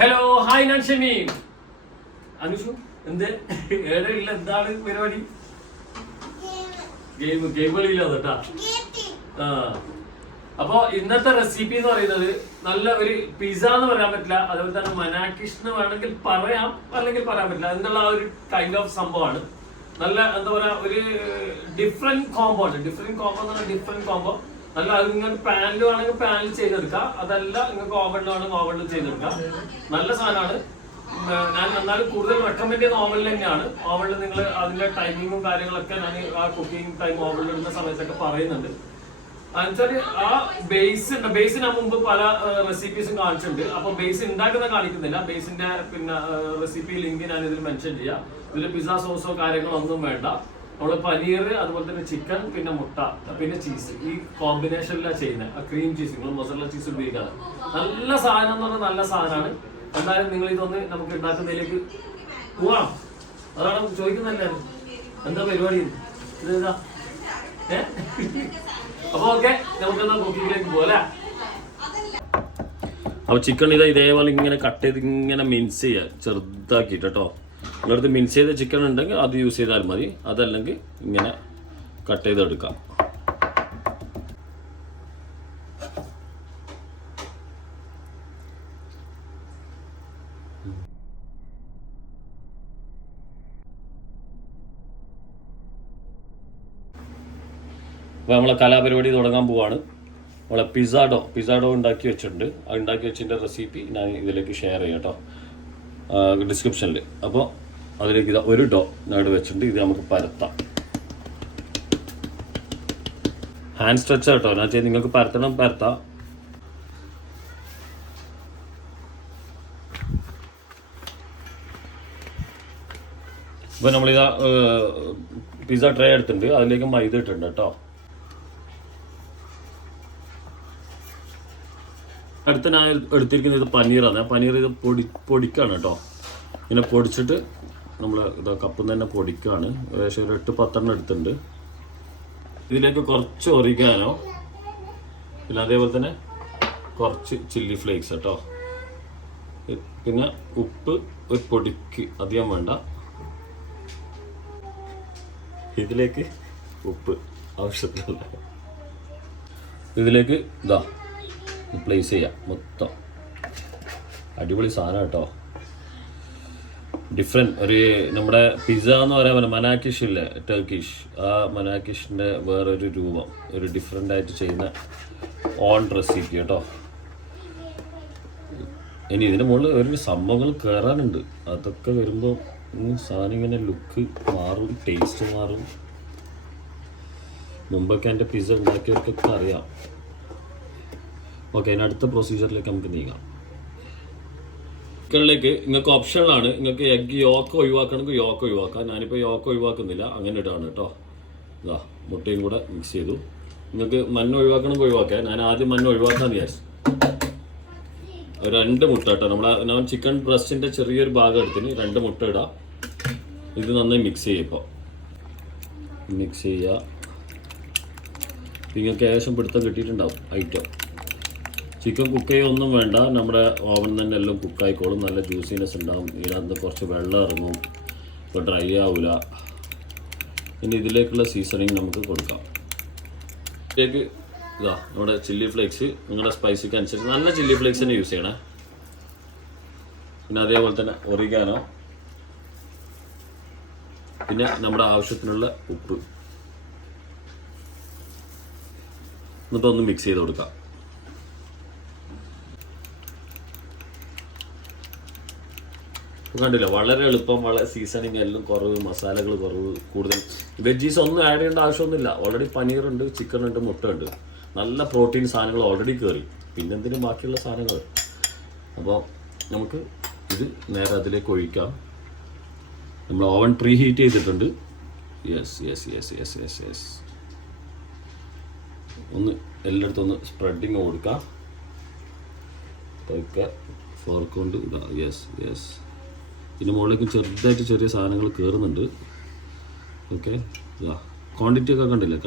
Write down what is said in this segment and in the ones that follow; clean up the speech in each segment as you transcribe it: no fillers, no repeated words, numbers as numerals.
Hello hi ഞാൻ ഷമി അനുഷു എന്ത് ഏടെയില്ല എന്താണ് പരിപാടി ഗെയിം കളിയില്ല കേട്ടാ അപ്പൊ ഇന്നത്തെ റെസിപ്പി എന്ന് പറയുന്നത് നല്ല ഒരു പിസ്സ എന്ന് പറയാൻ പറ്റില്ല, അതുപോലെ തന്നെ മനാക്കിഷ് എന്ന് വേണമെങ്കിൽ പറയാം അല്ലെങ്കിൽ പറയാൻ പറ്റില്ല എന്നുള്ള ആ ഒരു കൈൻഡ് ഓഫ് സംഭവമാണ്. നല്ല എന്താ പറയാ ഒരു ഡിഫറെന്റ് കോംബോ ആണ്. ഡിഫറെന്റ് കോംബോ നല്ല അത് നിങ്ങൾക്ക് പാനിൽ വേണമെങ്കിൽ പാനിൽ ചെയ്തെടുക്കാം, അതല്ല നിങ്ങൾക്ക് ഓവനിൽ വേണമെങ്കിൽ ഓവനിൽ ചെയ്തെടുക്കാം. നല്ല സാധനമാണ്. ഞാൻ എന്നാലും കൂടുതൽ റെക്കമെൻഡ് ചെയ്യുന്ന ഓവനിൽ തന്നെയാണ്. ഓവനിൽ നിങ്ങൾ അതിന്റെ ടൈമിങ്ങും കാര്യങ്ങളൊക്കെ ഞാൻ ആ കുക്കിംഗ് ടൈം ഓവനിൽ ഇടുന്ന സമയത്തൊക്കെ പറയുന്നുണ്ട്. എന്നുവെച്ചാല് ആ ബേസ് ഞാൻ മുമ്പ് പല റെസിപ്പീസും കാണിച്ചിട്ടുണ്ട്. അപ്പൊ ബേസ് ഉണ്ടാക്കുന്ന കാണിക്കുന്നില്ല. ബേസിന്റെ പിന്നെ റെസിപ്പി ലിങ്ക് ഞാൻ ഇതിൽ മെൻഷൻ ചെയ്യാം. ഇതിൽ പിസ്സ സോസോ കാര്യങ്ങളോ ഒന്നും വേണ്ട. നമ്മള് പനീർ, അതുപോലെ തന്നെ ചിക്കൻ, പിന്നെ മുട്ട, പിന്നെ ചീസ്, ഈ കോമ്പിനേഷനിലാണ് ചെയ്യുന്നത്. ആ ക്രീം ചീസ്, നിങ്ങൾ മൊസറല്ല ചീസ് ഉപയോഗിക്കാതെ നല്ല സാധനം എന്ന് പറഞ്ഞാൽ നല്ല സാധനമാണ്. എന്തായാലും നിങ്ങൾ ഇതൊന്ന് നമുക്ക് ഉണ്ടാക്കുന്നതിലേക്ക് പോവാം. അതാണ് ചോദിക്കുന്നല്ലേ എന്താ പരിപാടി ഇതെന്താ അപ്പൊ ഓക്കെ, നമുക്കെന്നാ കുക്കിങ്ങിലേക്ക് പോലെ. അപ്പൊ ചിക്കൻ ഇതേപോലെ ഇങ്ങനെ കട്ട് ചെയ്ത് ഇങ്ങനെ മിൻസ് ചെയ്യുക ചെറുതാക്കിയിട്ട് കേട്ടോ. നിങ്ങളടുത്ത് മിൻസ് ചെയ്ത ചിക്കൻ ഉണ്ടെങ്കിൽ അത് യൂസ് ചെയ്താൽ മതി, അതല്ലെങ്കിൽ ഇങ്ങനെ കട്ട് ചെയ്തെടുക്കാം. അപ്പോൾ നമ്മളെ കലാപരിപാടി തുടങ്ങാൻ പോവാണ്. നമ്മളെ പിസ്സാഡോ ഉണ്ടാക്കി വെച്ചിട്ടുണ്ട്. ആ ഉണ്ടാക്കി വെച്ചതിൻ്റെ റെസിപ്പി ഞാൻ ഇതിലേക്ക് ഷെയർ ചെയ്യാം കേട്ടോ, ഡിസ്ക്രിപ്ഷനിൽ. അപ്പോൾ അതിലേക്ക് ഇതാ ഒരു ഡോ ഞാൻ വെച്ചിട്ടുണ്ട്. ഇത് നമുക്ക് പരത്താം. ഹാൻഡ് സ്ട്രെച്ച് കേട്ടോ, ഞാൻ ചെയ്ത് നിങ്ങൾക്ക് പരത്താം. ഇപ്പോൾ നമ്മളിതാ പിസ്സ ട്രേ എടുത്തിട്ടുണ്ട്, അതിലേക്ക് മൈദ ഇട്ടിട്ടുണ്ട് കേട്ടോ. അടുത്ത് ഞാൻ എടുത്തിരിക്കുന്നത് ഇത് പനീറാണ്. പനീർ ഇത് പൊടിക്കാണ് കേട്ടോ. ഇങ്ങനെ പൊടിച്ചിട്ട് നമ്മൾ ഇത് കപ്പിൽ നിന്ന് തന്നെ പൊടിക്കുകയാണ്. ഏകദേശം ഒരു 8-10 എടുത്തിട്ടുണ്ട്. ഇതിലേക്ക് കുറച്ച് ഒറിഗാനോ, പിന്നെ അതേപോലെ തന്നെ കുറച്ച് ചില്ലി ഫ്ലേക്സ് കേട്ടോ. പിന്നെ ഉപ്പ് ഒരു പൊടിക്ക്, അധികം വേണ്ട. ഇതിലേക്ക് ഉപ്പ് ആവശ്യത്തിനുള്ള. ഇതിലേക്ക് ഇതാ പ്ലേസ് ചെയ്യാം മൊത്തം. അടിപൊളി സാധനം കേട്ടോ. ഡിഫറെൻറ്റ് ഒരു നമ്മുടെ പിസ്സ എന്ന് പറയാൻ പറ്റില്ല, മനാക്കിഷ് ഇല്ലേ ടർക്കിഷ്, ആ മനാക്കിഷിൻ്റെ വേറൊരു രൂപം, ഒരു ഡിഫറെൻ്റ് ആയിട്ട് ചെയ്യുന്ന ഓൺ റെസിപ്പി കേട്ടോ. ഇനി ഇതിൻ്റെ മുകളിൽ ഒരു സംഭവങ്ങൾ കയറാനുണ്ട്. അതൊക്കെ വരുമ്പോൾ സാധനം ഇങ്ങനെ ലുക്ക് മാറും, ടേസ്റ്റ് മാറും. മുമ്പൊക്കെ എൻ്റെ പിസ്സ ഉണ്ടാക്കിയവർക്കൊക്കെ അറിയാം. ഓക്കെ, അതിന് അടുത്ത പ്രൊസീജിയറിലേക്ക് നമുക്ക് നീങ്ങാം. ചിക്കനിലേക്ക് നിങ്ങൾക്ക് ഓപ്ഷനിലാണ്. നിങ്ങൾക്ക് എഗ് യോക്ക് ഒഴിവാക്കണമെങ്കിൽ യോക്ക് ഒഴിവാക്കാം. ഞാനിപ്പോൾ യോക്ക് ഒഴിവാക്കുന്നില്ല, അങ്ങനെ ഇടാണ് കേട്ടോ. ഇതാ മുട്ടയും കൂടെ മിക്സ് ചെയ്തു. നിങ്ങൾക്ക് മഞ്ഞ ഒഴിവാക്കണമെങ്കിൽ ഒഴിവാക്കാം. ഞാൻ ആദ്യം മഞ്ഞ ഒഴിവാക്കാമെന്ന് വിചാരിച്ചു. 2 മുട്ട കേട്ടോ. ഞാൻ ചിക്കൻ ബ്രസ്റ്റിൻ്റെ ചെറിയൊരു ഭാഗം എടുത്തിന് 2 മുട്ട ഇടാം. ഇത് നന്നായി മിക്സ് ചെയ്യുക. ഇപ്പോൾ മിക്സ് ചെയ്യുക. നിങ്ങൾക്ക് ഏകദേശം പിടുത്തം കിട്ടിയിട്ടുണ്ടാവും ഐറ്റം. ചിക്കൻ കുക്ക് ചെയ്യൊന്നും വേണ്ട, നമ്മുടെ ഓവൻ തന്നെ എല്ലാം കുക്കായിക്കോളും. നല്ല ജ്യൂസിനെസ് ഉണ്ടാവും. ഇതിനകത്ത് കുറച്ച് വെള്ളം ഇറങ്ങും, ഇപ്പോൾ ഡ്രൈ ആവില്ല. ഇനി ഇതിലേക്കുള്ള സീസണിങ് നമുക്ക് കൊടുക്കാം. ഇതിലേക്ക് ഇതാ നമ്മുടെ ചില്ലി ഫ്ലേക്സ്, നിങ്ങളുടെ സ്പൈസിക്ക് അനുസരിച്ച് നല്ല ചില്ലി ഫ്ലേക്സ് തന്നെ യൂസ് ചെയ്യണേ. പിന്നെ അതേപോലെ തന്നെ ഒറിഗാനോ, പിന്നെ നമ്മുടെ ആവശ്യത്തിനുള്ള ഉപ്പ്, എന്നിട്ടൊന്ന് മിക്സ് ചെയ്ത് കൊടുക്കാം. കണ്ടില്ല, വളരെ എളുപ്പം, വളരെ സീസണിങ് എല്ലാം കുറവ്, മസാലകൾ കുറവ്, കൂടുതൽ വെജീസ് ഒന്നും ആഡ് ചെയ്യേണ്ട ആവശ്യമൊന്നുമില്ല. ഓൾറെഡി പനീറുണ്ട്, ചിക്കൻ ഉണ്ട്, മുട്ട ഉണ്ട്, നല്ല പ്രോട്ടീൻ സാധനങ്ങൾ ഓൾറെഡി കയറി. പിന്നെന്തിനും ബാക്കിയുള്ള സാധനങ്ങൾ. അപ്പോൾ നമുക്ക് ഇത് നേരെ അതിലേക്ക് ഒഴിക്കാം. നമ്മൾ ഓവൻ പ്രീ ഹീറ്റ് ചെയ്തിട്ടുണ്ട്. യെസ് ഒന്ന് എല്ലായിടത്തും ഒന്ന് സ്പ്രെഡിങ് കൊടുക്കാം. പതുക്കെ ഫോർക്ക് കൊണ്ട് ഇതാ. യെസ് ഇതിന് മുകളിലേക്ക് ചെറുതായിട്ട് ചെറിയ സാധനങ്ങൾ കയറുന്നുണ്ട്. ഓക്കെ, ഇതാ ക്വാണ്ടിറ്റി ഒക്കെ കണ്ടില്ലേ,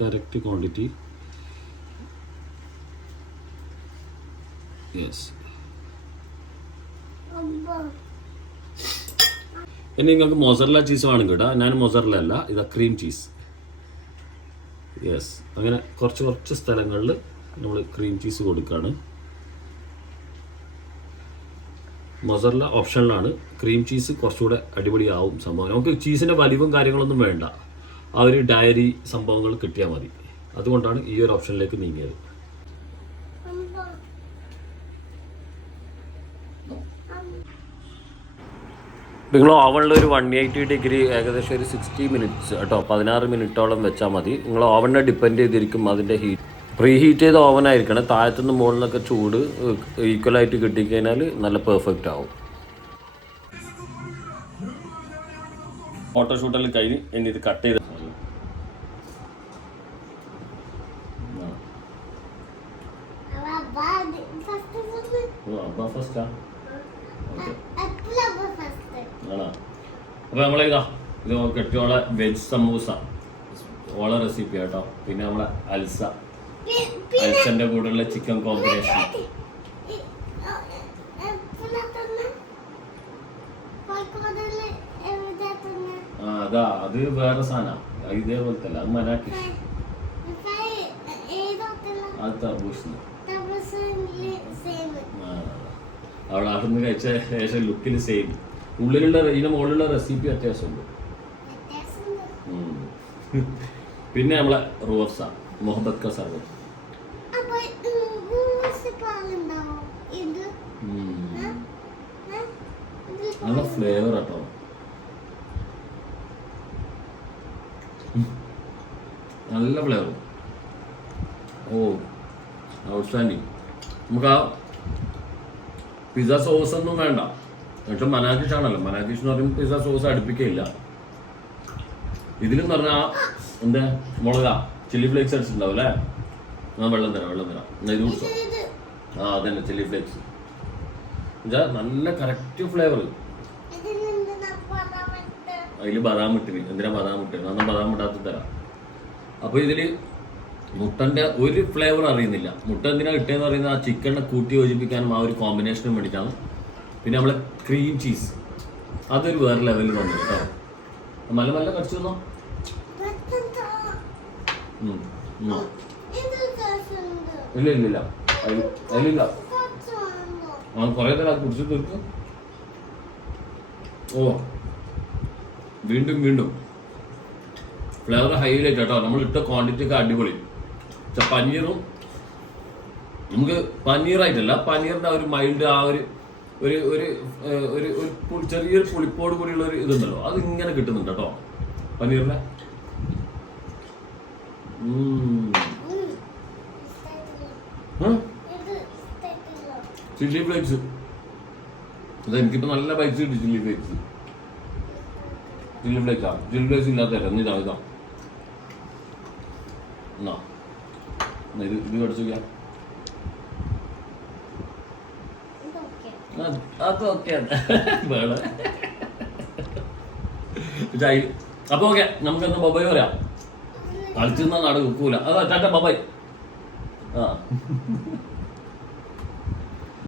കറക്റ്റ് ക്വാണ്ടിറ്റി. യെസ് ഇനി നിങ്ങൾക്ക് മൊസറല്ല ചീസ് വേണമെങ്കിൽ ഇടാം. ഞാൻ മൊസറല്ല അല്ല, ഇതാ ക്രീം ചീസ്. യെസ്, അങ്ങനെ കുറച്ച് സ്ഥലങ്ങളിൽ നമ്മൾ ക്രീം ചീസ് കൊടുക്കുകയാണ്. മൊസറല്ല ഓപ്ഷനിലാണ്. ക്രീം ചീസ് കുറച്ചുകൂടെ അടിപൊളിയാവും സംഭവം. നമുക്ക് ചീസിൻ്റെ വലിവും കാര്യങ്ങളൊന്നും വേണ്ട, ആ ഒരു ഡയറി സംഭവങ്ങൾ കിട്ടിയാൽ മതി. അതുകൊണ്ടാണ് ഈ ഒരു ഓപ്ഷനിലേക്ക് നീങ്ങിയത്. നിങ്ങൾ ഓവണിൽ ഒരു 180 ഡിഗ്രി ഏകദേശം ഒരു 60 മിനിറ്റ്സ് കേട്ടോ, 16 മിനിറ്റോളം വെച്ചാൽ മതി. നിങ്ങൾ ഓവണിനെ ഡിപ്പെൻഡ് ചെയ്തിരിക്കും അതിൻ്റെ ഹീറ്റ്. പ്രീ ഹീറ്റ് ചെയ്ത ഓവനായിരിക്കണം. താഴത്തുനിന്ന് മുകളിൽ നിന്നൊക്കെ ചൂട് ഈക്വലായിട്ട് കിട്ടിക്കഴിഞ്ഞാൽ നല്ല പെർഫെക്റ്റ് ആവും. ഫോട്ടോഷൂട്ടെല്ലാം കഴിഞ്ഞ് ഇനി ഇത് കട്ട് ചെയ്ത് ഫസ്റ്റാ. അപ്പോൾ നമ്മളിതാ ഇത് കെട്ടിയോളെ വെജ് സമൂസ ഓളെ റെസിപ്പി കേട്ടോ. പിന്നെ നമ്മളെ അൽസൻ്റെ കൂടെയുള്ള ചിക്കൻ കോമ്പിനേഷൻ. അതാ അത് വേറെ സാധനം, ഇതേപോലത്തെ അല്ല, അത് മനാക്കിഷ്, അത് തർബൂസ്. അവിടെ അവിടുന്ന് കഴിച്ച ശേഷം ലുക്കിൽ സെയിം. ഉള്ളിലുള്ള ഇതിന്റെ മുകളിലുള്ള റെസിപ്പി വ്യത്യാസമുണ്ട്. പിന്നെ നമ്മളെ റോസ മുഹബത്ത് ക സർബത്ത്, നല്ല ഫ്ലേവർ കേട്ടോ. നല്ല ഫ്ലേവർ. ഓ ഔട്ട്സ്റ്റാൻഡിങ്. നമുക്ക് ആ പിസ്സ സോസ് ഒന്നും വേണ്ട. പക്ഷെ മനാക്കിഷ് ആണല്ലോ, മനാക്കിഷ് എന്ന് പറയുമ്പോൾ പിസ്സ സോസ് അടുപ്പിക്കില്ല. ഇതിലെന്ന് പറഞ്ഞാൽ എന്താ മുളക ചില്ലി ഫ്ലേക്സ് അടിച്ചിട്ടുണ്ടാവും അല്ലേ? വെള്ളം തരാം ഇത് കുടിച്ചോ. അതന്നെ ചില്ലി ഫ്ലേക്സ്. നല്ല കറക്റ്റ് ഫ്ലേവർ. അതിൽ ബദാം ഇട്ടിന്. എന്തിനാ ബദാം ഇട്ടിന്? അന്ന് ബദാം ഇടാത്ത തരാം. അപ്പോൾ ഇതിൽ മുട്ടൻ്റെ ഒരു ഫ്ലേവർ അറിയുന്നില്ല. മുട്ട എന്തിനാ ഇട്ടതെന്ന് പറയുന്നത് ആ ചിക്കനെ കൂട്ടി യോജിപ്പിക്കാനും ആ ഒരു കോമ്പിനേഷനും വേണ്ടിയിട്ടാണ്. പിന്നെ നമ്മളെ ക്രീം ചീസ് അതൊരു വേറെ ലെവലിൽ വന്നു കേട്ടോ. നല്ല കടിച്ചു തന്നോ. ഇല്ല അതിലില്ല. ആ കുറേ തരം കുടിച്ചു തീർക്കും. ഓ വീണ്ടും ഫ്ലേവർ ഹൈലൈറ്റ് കേട്ടോ. നമ്മൾ ഇട്ട ക്വാണ്ടിറ്റി ഒക്കെ അടിപൊളി. പനീറും നമുക്ക് പനീറായിട്ടല്ല, പനീറിൻ്റെ ആ ഒരു മൈൽഡ് ആ ഒരു ചെറിയൊരു പുളിപ്പോട് കൂടിയുള്ള ഒരു ഇതുണ്ടല്ലോ, അത് ഇങ്ങനെ കിട്ടുന്നുണ്ട് കേട്ടോ പനീറിന്റെ. ചില്ലി ഫ്ലേക്സ് അതെനിക്കിപ്പോ നല്ല പൈസ കിട്ടി. ചില്ലി ഫ്ലേക്സ് ഇല്ലാത്ത ഇതാ ഇത് കടിച്ചു. അതൊക്കെ അപ്പൊ ഓക്കെ, നമുക്കെന്താ ബൊബായ് പറയാം. കളിച്ചിരുന്ന നാട് വെക്കൂല. അതാ ടാറ്റ ബൊബായ്.